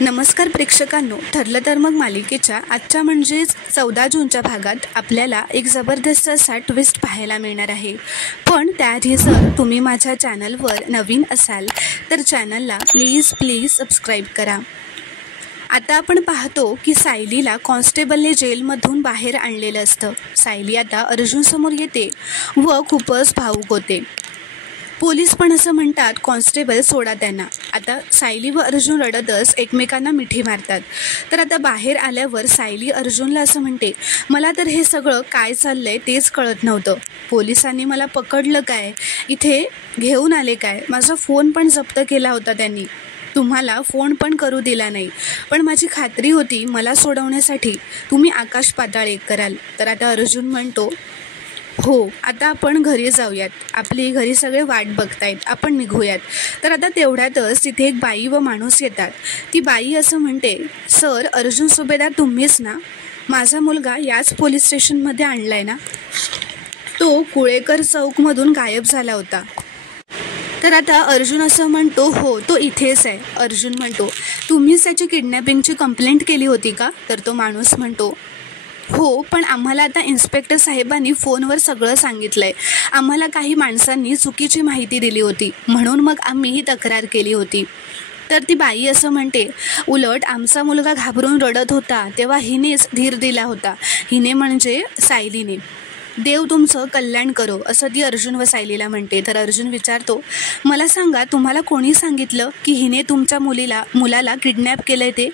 नमस्कार प्रेक्षकांनो, ठरलं तर मग मालिकेच्या आजच्या म्हणजेच 14 जूनच्या भागात आपल्याला एक जबरदस्त असा ट्विस्ट पाहायला मिळणार आहे. पण त्याआधी जर तुम्ही माझ्या चॅनलवर नवीन असाल तर चॅनलला प्लीज सबस्क्राईब करा. आता आपण पाहतो की सायलीला कॉन्स्टेबलने जेलमधून बाहेर आणलेलं असतं. सायली आता अर्जुनसमोर येते व खूपच भावूक होते. पोलीस पण असं म्हणतात, कॉन्स्टेबल सोडा त्यांना. आता सायली व अर्जुन रडतच एकमेकांना मिठी मारतात. तर आता बाहेर आल्यावर सायली अर्जुनला असं म्हणते, मला तर हे सगळं काय चाललंय तेच कळत नव्हतं. पोलिसांनी मला पकडलं काय, इथे घेऊन आले काय, माझा फोन पण जप्त केला होता त्यांनी, तुम्हाला फोन पण करू दिला नाही. पण माझी खात्री होती मला सोडवण्यासाठी तुम्ही आकाश पाताळ एक कराल. तर आता अर्जुन म्हणतो, हो आता आपण घरी जाऊयात, आपली घरी सगळे वाट बघतायत, आपण निघूयात. तर आता तेवढ्यातच तिथे एक बाई व माणूस येतात. ती बाई असं म्हणते, सर अर्जुन सुभेदार तुम्हीच ना, माझा मुलगा याच पोलीस स्टेशनमध्ये आणलाय ना, तो कुळेकर चौकमधून गायब झाला होता. तर आता अर्जुन असं म्हणतो, हो तो इथेच आहे. अर्जुन म्हणतो, तुम्हीच त्याची किडनॅपिंगची कंप्लेंट केली होती का? तर तो माणूस म्हणतो, हो पण आम्हाला आता इन्स्पेक्टर साहेबांनी फोनवर सगळं सांगितलं आहे. आम्हाला काही माणसांनी चुकीची माहिती दिली होती म्हणून मग आम्ही ही तक्रार केली होती. तर ती बाई असं म्हणते, उलट आमचा मुलगा घाबरून रडत होता तेव्हा हिनेच धीर दिला होता. हिने म्हणजे सायलीने. देव तुमचं कल्याण करो असं ती अर्जुन व सायलीला म्हणते. तर अर्जुन विचारतो, मला सांगा तुम्हाला कोणी सांगितलं की हिने तुमच्या मुलाला किडनॅप केलं आहे ते?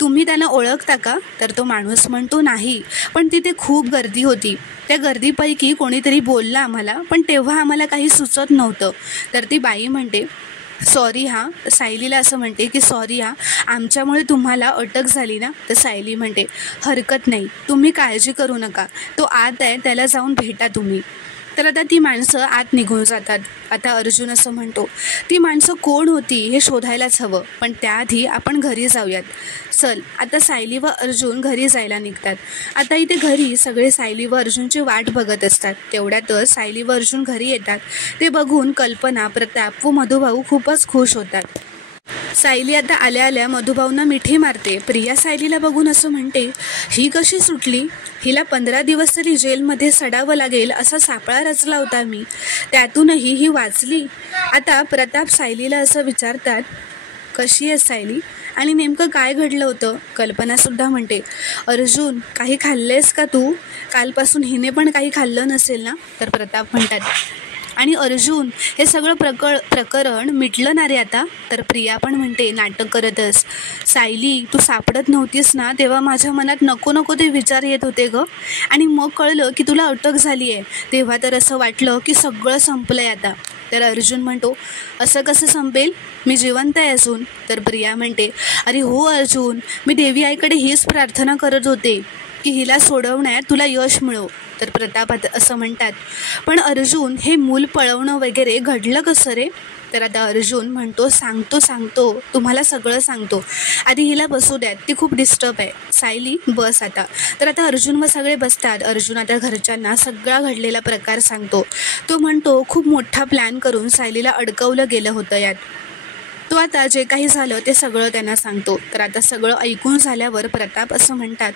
तुम्ही त्यांना ओळखता का? तर तो माणूस म्हणतो, नाही पण तिथे खूप गर्दी होती, त्या गर्दीपैकी कोणीतरी बोललं आम्हाला, पण तेव्हा आम्हाला काही सुचत नव्हतं. तर ती बाई म्हणते, सॉरी हां. सायलीला असं म्हणते की सॉरी हां, आमच्यामुळे तुम्हाला अटक झाली ना. तर सायली म्हणते, हरकत नाही, तुम्ही काळजी करू नका, तो आत आहे, त्याला जाऊन भेटा तुम्ही. तर आता ती माणसं आत निघून जातात. आता अर्जुन असं म्हणतो, ती माणसं कोण होती हे शोधायलाच हवं, पण त्याआधी आपण घरी जाऊयात. चल. आता सायली व अर्जुन घरी जायला निघतात. आता इथे घरी सगळे सायली व अर्जुनची वाट बघत असतात. तेवढ्यातच सायली व अर्जुन घरी येतात. ते बघून कल्पना, प्रताप व मधुभाऊ खूपच खुश होतात. सायली आता आल्या आल्या मधुभाऊंना मिठी मारते. प्रिया सायलीला बघून असं म्हणते, ही कशी सुटली? हिला 15 दिवस तरी जेलमध्ये सडावं लागेल असा सापळा रचला होता मी, त्यातूनही ही वाचली. आता प्रताप सायलीला असं विचारतात, कशी आहे सायली आणि नेमकं काय घडलं होतं? कल्पनासुद्धा म्हणते, अर्जुन काही खाल्लेस का तू? कालपासून हिने पण काही खाल्लं नसेल ना. तर प्रताप म्हणतात, आणि अर्जुन हे सगळं प्रकरण मिटलं ना रे आता. तर प्रिया पण म्हणते नाटक करतस, सायली तू सापडत नव्हतीस ना तेव्हा माझ्या मनात नको ते विचार येत होते गं, आणि मग कळलं की तुला अटक झाली आहे तेव्हा तर असं वाटलं की सगळं संपलं आहे आता. तर अर्जुन म्हणतो, असं कसं संपेल, मी जिवंत आहे अजून. तर प्रिया म्हणते, अरे हो अर्जुन, मी देवी आईकडे हीच प्रार्थना करत होते की हिला सोडवण्यात तुला यश मिळो. तर प्रताप असं म्हणतात, पण अर्जुन हे मूल पळवणं वगैरे घडलं कसं रे? तर आता अर्जुन म्हणतो, सांगतो तुम्हाला सगळं सांगतो, आधी हिला बसू द्यात, ती खूप डिस्टर्ब आहे. सायली बस आता. तर आता अर्जुन व सगळे बसतात. अर्जुन आता घरच्यांना सगळा घडलेला प्रकार सांगतो. तो म्हणतो, खूप मोठा प्लॅन करून सायलीला अडकवलं गेलं होतं यात. तो आता जे काही झालं ते सगळं त्यांना सांगतो. तर आता सगळं ऐकून झाल्यावर प्रताप असं म्हणतात,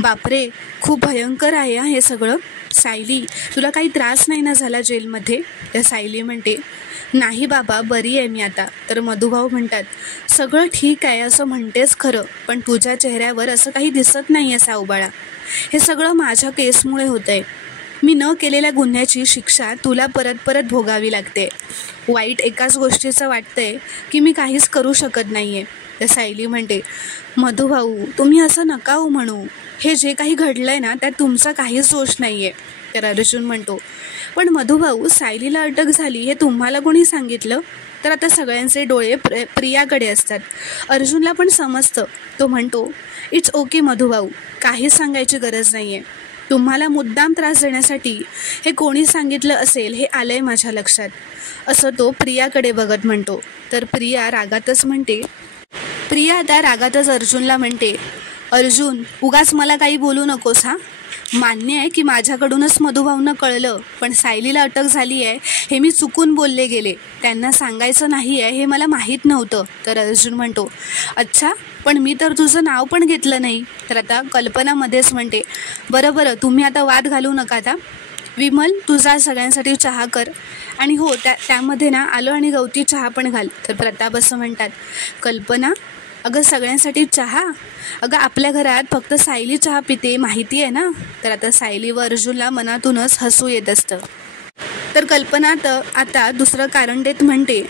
बापरे खूप भयंकर आहे हे सगळं. सायली तुला काही त्रास नाही ना झाला जेलमध्ये? तर सायली म्हणते, नाही बाबा बरी आहे मी आता. तर मधुभाऊ म्हणतात, सगळं ठीक आहे असं म्हणतेस खरं, पण तुझ्या चेहऱ्यावर असं काही दिसत नाही आहे सावबाळा. हे सगळं माझ्या केसमुळे होतं आहे. मी न केलेल्या गुन्ह्याची शिक्षा तुला परत भोगावी लागते. वाईट एकाच गोष्टीचं वाटतंय की मी काहीच करू शकत नाही आहे. तर सायली म्हणते, मधुभाऊ तुम्ही असं नका हो म्हणू, हे जे काही घडलं आहे ना त्यात तुमचा काहीच दोष नाही आहे. तर अर्जुन म्हणतो, पण मधुभाऊ सायलीला अटक झाली हे तुम्हाला कोणी सांगितलं? तर आता सगळ्यांचे डोळे प्रियाकडे असतात. अर्जुनला पण समजतं. तो म्हणतो, इट्स ओके मधुभाऊ, काहीच सांगायची गरज नाही आहे. तुम्हाला मुद्दाम त्रास देण्यासाठी हे कोणी सांगितलं असेल हे आलंय माझ्या लक्षात, असं तो प्रियाकडे बघत म्हणतो. तर प्रिया आता रागातच अर्जुनला म्हणते, अर्जुन उगाच मला काही बोलू नकोस हां. मान्य आहे की माझ्याकडूनच मधुभाऊंना कळलं, पण सायलीला अटक झाली आहे हे मी चुकून बोलले गेले, त्यांना सांगायचं नाही आहे हे मला माहीत नव्हतं. तर अर्जुन म्हणतो, अच्छा पण मी तर तुझं नाव पण घेतलं नाही. तर आता कल्पना मध्येच म्हणते, बरं तुम्ही आता वाद घालू नका आता. विमल, तुझा सगळ्यांसाठी चहा कर, आणि हो त्यामध्ये ना आलं आणि गवती चहा पण घाल. तर प्रताप असं म्हणतात, कल्पना, अगं सगळ्यांसाठी चहा? अगं आपल्या घरात फक्त सायली चहा पिते, माहिती आहे ना. तर आता सायली व अर्जुनला मनातूनच हसू येत असतं. तर कल्पना तर आता दुसरं कारण देत म्हणते,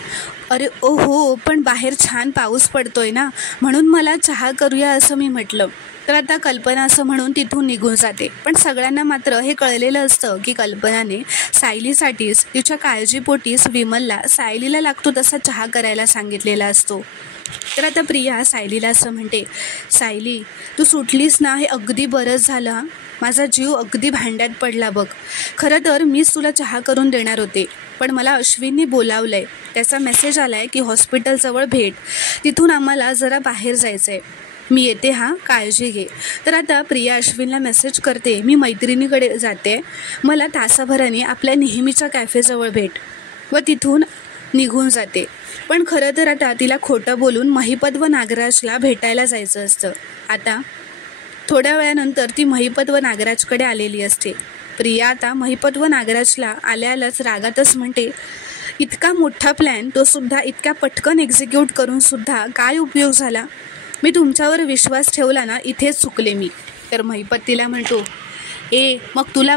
अरे ओ हो, पण बाहेर छान पाऊस पडतोय ना, म्हणून मला चहा करूया असं मी म्हटलं. तर आता कल्पना असं म्हणून तिथून निघून जाते. पण सगळ्यांना मात्र हे कळलेलं असतं की कल्पनाने सायलीसाठीच, तिच्या काळजीपोटीच विमलला सायलीला लागतो तसा चहा करायला सांगितलेला असतो. तर आता प्रिया सायलीला असं म्हणते, सायली, तू सुटलीस ना, हे अगदी बरंच झालं हां. माझा जीव अगदी भांड्यात पडला बघ. खरं तर मीच तुला चहा करून देणार होते, पण मला अश्विनने बोलावलं आहे. त्याचा मेसेज आला आहे की हॉस्पिटलजवळ भेट, तिथून आम्हाला जरा बाहेर जायचं आहे. मी येते हां, काळजी घे. तर आता प्रिया अश्विनला मेसेज करते, मी मैत्रिणीकडे जाते, मला तासाभराने आपल्या नेहमीच्या कॅफेजवळ भेट, व तिथून निघून जाते. पण खरं तर आता तिला खोटं बोलून महिपत व नागराजला भेटायला जायचं असतं. आता थोड्या वेळानंतर ती महिपत व नागराजकडे आलेली असते. प्रिया आता महिपत व नागराजला आल्यालाच रागातच म्हणते, इतका मोठा प्लॅन, तो सुद्धा इतक्या पटकन एक्झिक्यूट करून सुद्धा काय उपयोग झाला? मी तुमच्यावर विश्वास ठेवला ना, इथेच चुकले मी. तर महिपत तिला म्हणतो, मग तुझा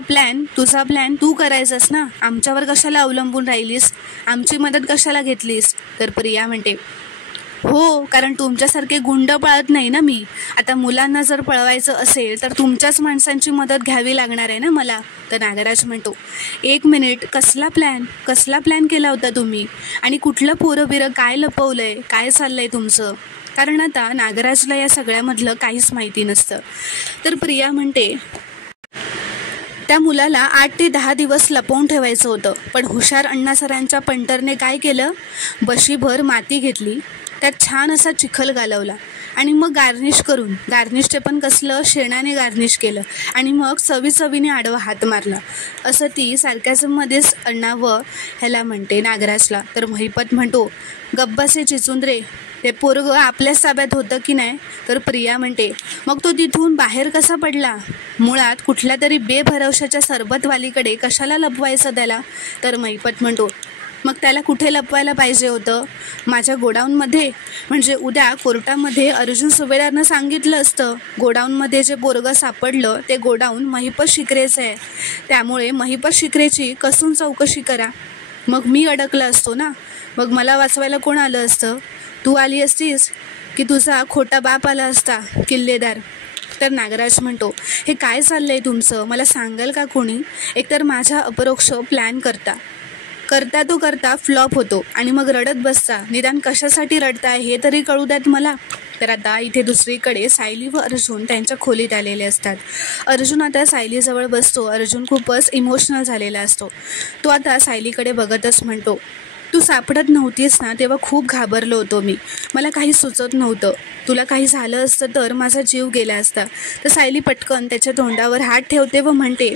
प्लॅन तू करायचास ना, आमच्यावर कशाला अवलंबून राहिलीस, आमची मदत कशाला घेतलीस? तर प्रिया म्हणते, हो, कारण तुमच्यासारखे गुंड पळत नाही ना मी. आता मुलांना जर पळवायचं असेल तर तुमच्याच माणसांची मदत घ्यावी लागणार आहे ना मला. तर नागराज म्हणतो, 1 मिनिट, कसला प्लॅन केला होता तुम्ही? आणि कुठलं पोरं बिरं काय लपवलंय, काय चाललंय तुमचं? कारण आता नागराजला या सगळ्यामधलं काहीच माहिती नसतं. तर प्रिया म्हणते, त्या मुलाला 8 ते 10 दिवस लपवून ठेवायचं होतं, पण हुशार अण्णासरांच्या पंटरने काय केलं, बशीभर माती घेतली, त्यात छान असा चिखल घालवला, आणि मग गार्निशचे पण कसलं शेणाने गार्निश केलं, आणि मग चवीने आडवा हात मारला. असं ती सार्कॅझममध्येच अण्णा व ह्याला म्हणते, नागराजला. तर महिपत म्हणतो, गब्बासे चिचुंद्रे, ते पोरगं आपल्याच ताब्यात होतं की नाही? तर प्रिया म्हणते, मग तो तिथून बाहेर कसा पडला? मुळात कुठल्या तरी बेभरवशाच्या सरबतवालीकडे कशाला लपवायचं त्याला? तर महिपत म्हणतो, मग त्याला कुठे लपवायला पाहिजे होतं? माझ्या गोडाऊनमध्ये. म्हणजे उद्या कोर्टामध्ये अर्जुन सुभेदारनं सांगितलं असतं, गोडाऊनमध्ये जे पोरगं सापडलं ते गोडाऊन महिपत शिकरेचं आहे, त्यामुळे महिपत शिकरेची कसून चौकशी करा. मग मी अडकला असतो ना, मग मला वाचवायला कोण आलं असतं? तू आली असतीस की तुझा खोटा बाप आला असता, किल्लेदार? तर नागराज म्हणतो, हे काय चाललंय तुमचं, मला सांगाल का कोणी? एकतर माझा अपरोक्ष प्लॅन करता फ्लॉप होतो, आणि मग रडत बसता. निदान कशासाठी रडताय हे तरी कळू द्यात मला. तर आता इथे दुसरीकडे सायली व अर्जुन त्यांच्या खोलीत आलेले असतात. अर्जुन आता सायलीजवळ बसतो. अर्जुन खूपच इमोशनल झालेला असतो. तो आता सायलीकडे बघतच म्हणतो, तू सापडत नव्हतीस ना, तेव्हा खूप घाबरलो होतो मी. मला काही सुचत नव्हतं. तुला काही झालं असतं तर माझा जीव गेला असता. तर सायली पटकन त्याच्या तोंडावर हात ठेवते व म्हणते,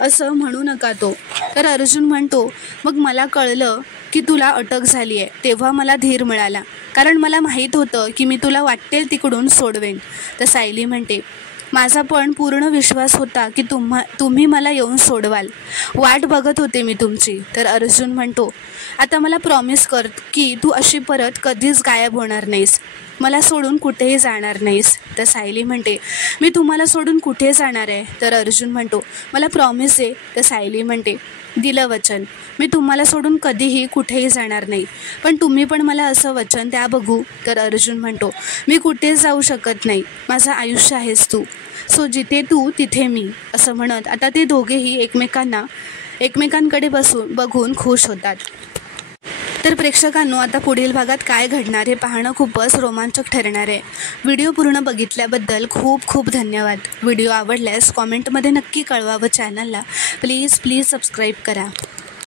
असं म्हणू नका तो. तर अर्जुन म्हणतो, मग मला कळलं की तुला अटक झाली आहे, तेव्हा मला धीर मिळाला, कारण मला माहीत होतं की मी तुला वाटेल तिकडून सोडवेन. तर सायली म्हणते, माझा पण पूर्ण विश्वास होता की तुम्ही मला येऊन सोडवाल. वाट बघत होते मी तुमची. तर अर्जुन म्हणतो, आता मला प्रॉमिस कर की तू अशी परत कधीच गायब होणार नाहीस, मला सोडून कुठेही जाणार नाहीस. तर सायली म्हणते, मी तुम्हाला सोडून कुठे जाणार आहे? तर अर्जुन म्हणतो, मला प्रॉमिस आहे. तर सायली म्हणते, दिलं वचन, मी तुम्हाला सोडून कधीही कुठेही जाणार नाही, पण तुम्ही पण मला असं वचन द्या बघू. तर अर्जुन म्हणतो, मी कुठेच जाऊ शकत नाही, माझं आयुष्य आहेस तू, सो जिथे तू तिथे मी. असं म्हणत आता ते दोघेही एकमेकांकडे बघून खुश होतात. तर प्रेक्षकांनो, आता पुढील भागात काय घडणार हे पाहणं खूपच रोमांचक ठरणार आहे. व्हिडिओ पूर्ण बघितल्याबद्दल खूप खूप धन्यवाद. व्हिडिओ आवडल्यास कॉमेंटमध्ये नक्की कळवा व चॅनलला प्लीज सबस्क्राईब करा.